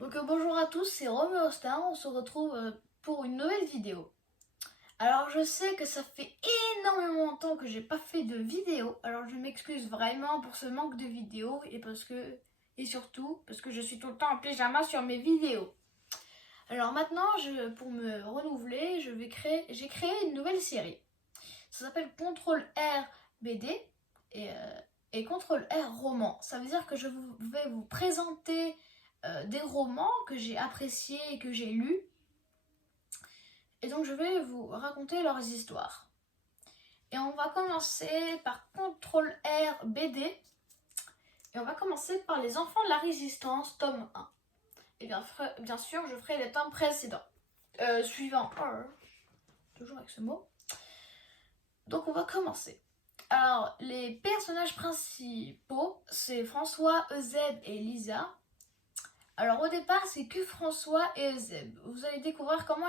Bonjour à tous, c'est Roméo Star, on se retrouve pour une nouvelle vidéo. Alors je sais que ça fait énormément de temps que j'ai pas fait de vidéo, alors je m'excuse vraiment pour ce manque de vidéos et surtout parce que je suis tout le temps en pyjama sur mes vidéos. Alors maintenant, pour me renouveler, j'ai créé une nouvelle série. Ça s'appelle Contrôle R BD et Contrôle R roman. Ça veut dire que vais vous présenter des romans que j'ai appréciés et que j'ai lus. Et donc je vais vous raconter leurs histoires. Et on va commencer par Contrôle R BD. Et on va commencer par Les Enfants de la Résistance, tome 1. Et bien sûr, je ferai les tomes précédents. Suivant. Toujours avec ce mot. Donc on va commencer. Alors, les personnages principaux, c'est François, Eusèbe et Lisa. Alors au départ, c'est que François et Eusèbe. Vous allez découvrir comment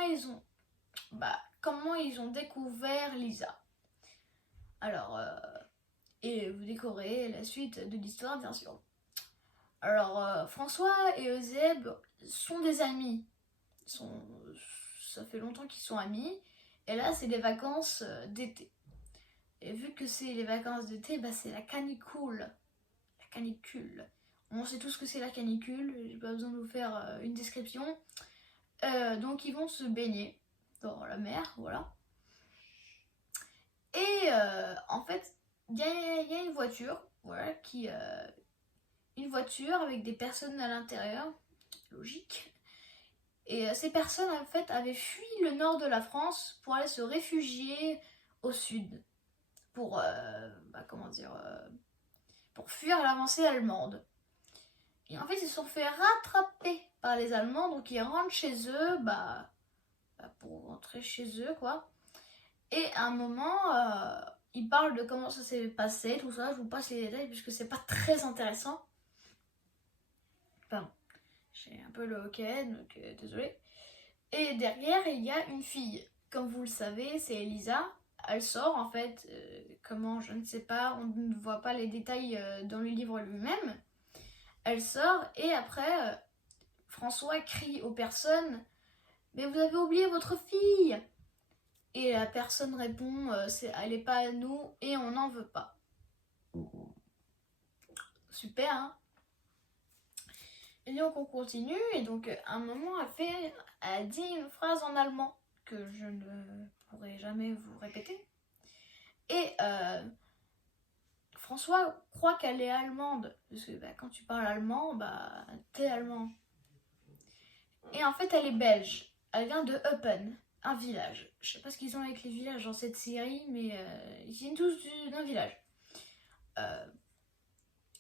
ils ont découvert Lisa. Alors, et vous découvrez la suite de l'histoire, bien sûr. Alors, François et Eusèbe sont des amis. Ça fait longtemps qu'ils sont amis. Et là, c'est les vacances d'été. Et vu que c'est les vacances d'été, c'est la canicule. La canicule. On sait tous que c'est la canicule, j'ai pas besoin de vous faire une description. Donc ils vont se baigner dans la mer, voilà. Et en fait, il y a une voiture, voilà, une voiture avec des personnes à l'intérieur, logique. Et ces personnes, en fait, avaient fui le nord de la France pour aller se réfugier au sud. Pour fuir l'avancée allemande. Et en fait, ils se sont fait rattraper par les Allemands, donc ils rentrent chez eux, pour rentrer chez eux, quoi. Et à un moment, ils parlent de comment ça s'est passé, tout ça. Je vous passe les détails puisque c'est pas très intéressant. Pardon, j'ai un peu le hoquet, donc désolé. Et derrière, il y a une fille. Comme vous le savez, c'est Elisa. Elle sort en fait, comment, je ne sais pas, on ne voit pas les détails dans le livre lui-même. Elle sort et après, François crie aux personnes « Mais vous avez oublié votre fille !» Et la personne répond « Elle n'est pas à nous et on n'en veut pas. » Super, hein? Et donc on continue et donc à un moment elle dit une phrase en allemand que je ne pourrai jamais vous répéter. Et François croit qu'elle est allemande parce que quand tu parles allemand, t'es allemand. Et en fait elle est belge. Elle vient de Eupen, un village. Je sais pas ce qu'ils ont avec les villages dans cette série, mais ils viennent tous d'un village.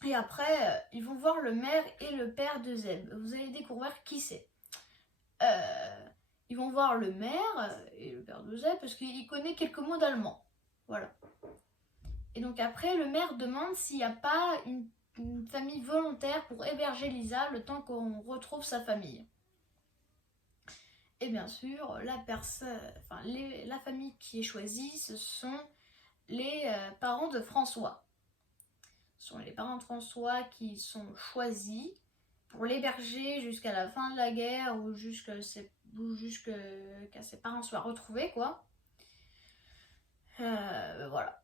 Et après, ils vont voir le maire et le père de Zeb. Vous allez découvrir qui c'est. Ils vont voir le maire et le père de Zeb parce qu'il connaît quelques mots d'allemand. Voilà. Et donc après, le maire demande s'il n'y a pas une famille volontaire pour héberger Lisa le temps qu'on retrouve sa famille. Et bien sûr, la famille qui est choisie, ce sont les parents de François. Ce sont les parents de François qui sont choisis pour l'héberger jusqu'à la fin de la guerre ou jusqu'à ses parents soient retrouvés, quoi. Voilà.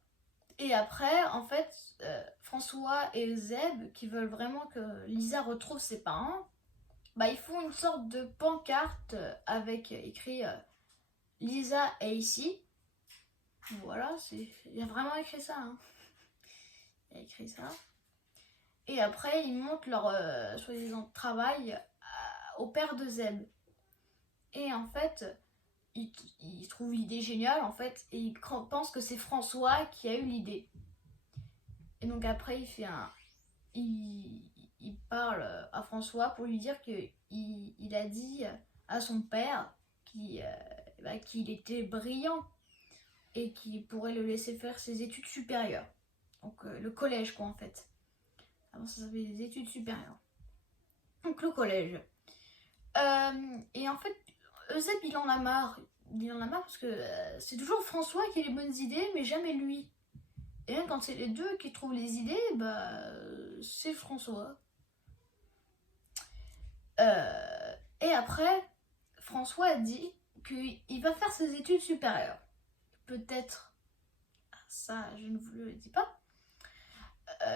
Et après, en fait, François et Zeb, qui veulent vraiment que Lisa retrouve ses parents, ils font une sorte de pancarte avec écrit Lisa est ici. Voilà, il y a vraiment écrit ça. Hein. Il y a écrit ça. Et après, ils montrent leur soi-disant travail au père de Zeb. Et en fait, il trouve l'idée géniale, en fait, et il pense que c'est François qui a eu l'idée. Et donc après, il parle à François pour lui dire qu'il a dit à son père qu'il était brillant et qu'il pourrait le laisser faire ses études supérieures. Donc le collège, quoi, en fait. Avant, ça s'appelait des études supérieures. Donc le collège. Et en fait, Eusèbe, il en a marre. Il en a marre parce que c'est toujours François qui a les bonnes idées, mais jamais lui. Et même quand c'est les deux qui trouvent les idées, c'est François. Et après, François a dit qu'il va faire ses études supérieures. Peut-être, ça je ne vous le dis pas,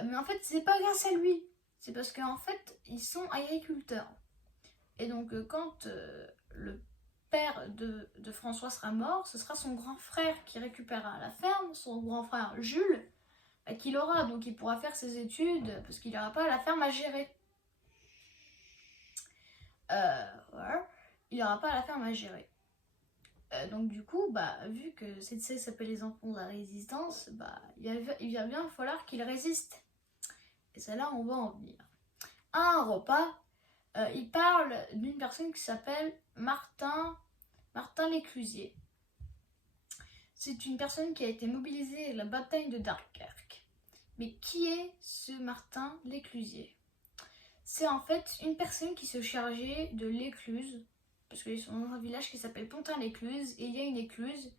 mais en fait c'est pas grâce à lui, c'est parce qu'en fait ils sont agriculteurs. Et donc quand le père de François sera mort, ce sera son grand frère qui récupérera la ferme, son grand frère Jules, qui l'aura, donc il pourra faire ses études parce qu'il n'aura pas la ferme à gérer. Voilà. Il n'aura pas la ferme à gérer. Donc du coup, vu que CTC s'appelle les enfants de la résistance, il va bien falloir qu'ils résistent. Et c'est là où on va en venir. À un repas, il parle d'une personne qui s'appelle Martin Léclusier. C'est une personne qui a été mobilisée à la bataille de Dunkerque. Mais qui est ce Martin Léclusier? C'est en fait une personne qui se chargeait de l'écluse, parce qu'ils sont dans un village qui s'appelle Pontin-l'Écluse, et il y a une écluse,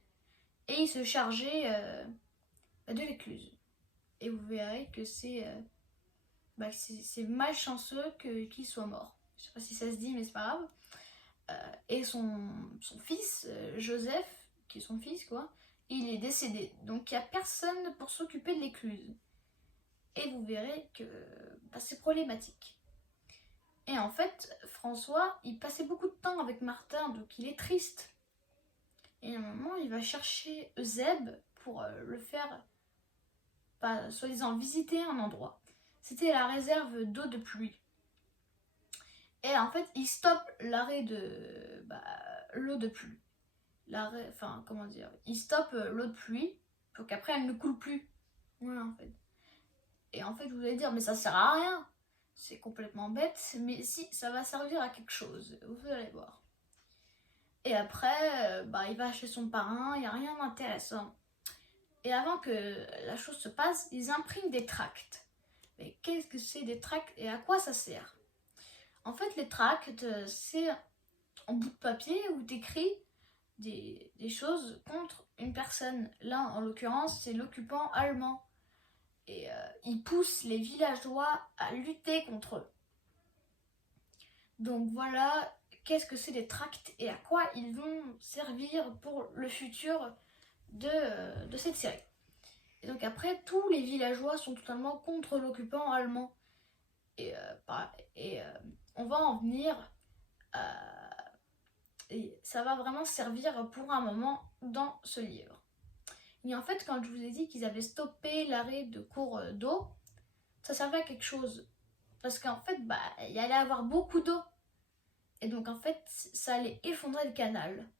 et il se chargeait de l'écluse. Et vous verrez que c'est malchanceux qu'il soit mort. Je sais pas si ça se dit, mais c'est pas grave. Et son fils, Joseph, qui est son fils, quoi, il est décédé. Donc il n'y a personne pour s'occuper de l'écluse. Et vous verrez que c'est problématique. Et en fait, François, il passait beaucoup de temps avec Martin, donc il est triste. Et à un moment, il va chercher Eusèbe pour le faire, soi-disant, visiter un endroit. C'était la réserve d'eau de pluie. Et en fait, il stoppe l'arrêt de l'eau de pluie. Il stoppe l'eau de pluie pour qu'après elle ne coule plus. Voilà, en fait. Et en fait, je vous allez dire, mais ça sert à rien. C'est complètement bête, mais si, ça va servir à quelque chose, vous allez voir. Et après, il va chez son parrain, il n'y a rien d'intéressant. Et avant que la chose se passe, ils impriment des tracts. Mais qu'est-ce que c'est des tracts et à quoi ça sert? En fait, les tracts, c'est en bout de papier où tu écris des choses contre une personne. Là, en l'occurrence, c'est l'occupant allemand. Et ils poussent les villageois à lutter contre eux. Donc voilà, qu'est-ce que c'est les tracts et à quoi ils vont servir pour le futur de cette série. Et donc après, tous les villageois sont totalement contre l'occupant allemand. Et on va en venir et ça va vraiment servir pour un moment dans ce livre. Et en fait, quand je vous ai dit qu'ils avaient stoppé l'arrêt de cours d'eau, ça servait à quelque chose. Parce qu'en fait, il allait avoir beaucoup d'eau. Et donc, en fait, ça allait effondrer le canal.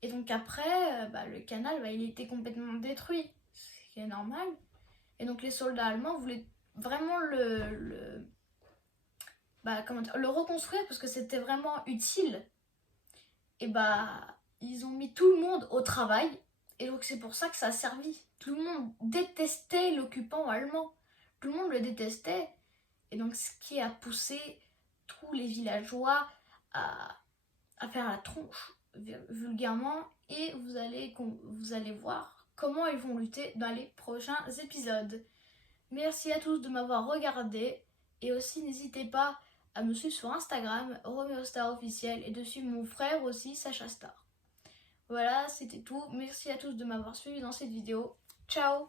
Et donc, après, le canal, il était complètement détruit. Ce qui est normal. Et donc, les soldats allemands voulaient vraiment le reconstruire parce que c'était vraiment utile. Et ils ont mis tout le monde au travail. Et donc c'est pour ça que ça a servi. Tout le monde détestait l'occupant allemand. Tout le monde le détestait. Et donc ce qui a poussé tous les villageois à faire la tronche vulgairement. Et vous allez voir comment ils vont lutter dans les prochains épisodes. Merci à tous de m'avoir regardé. Et aussi n'hésitez pas à me suivre sur Instagram, Roméo Star officiel, et de suivre mon frère aussi, Sacha Star. Voilà, c'était tout. Merci à tous de m'avoir suivi dans cette vidéo. Ciao!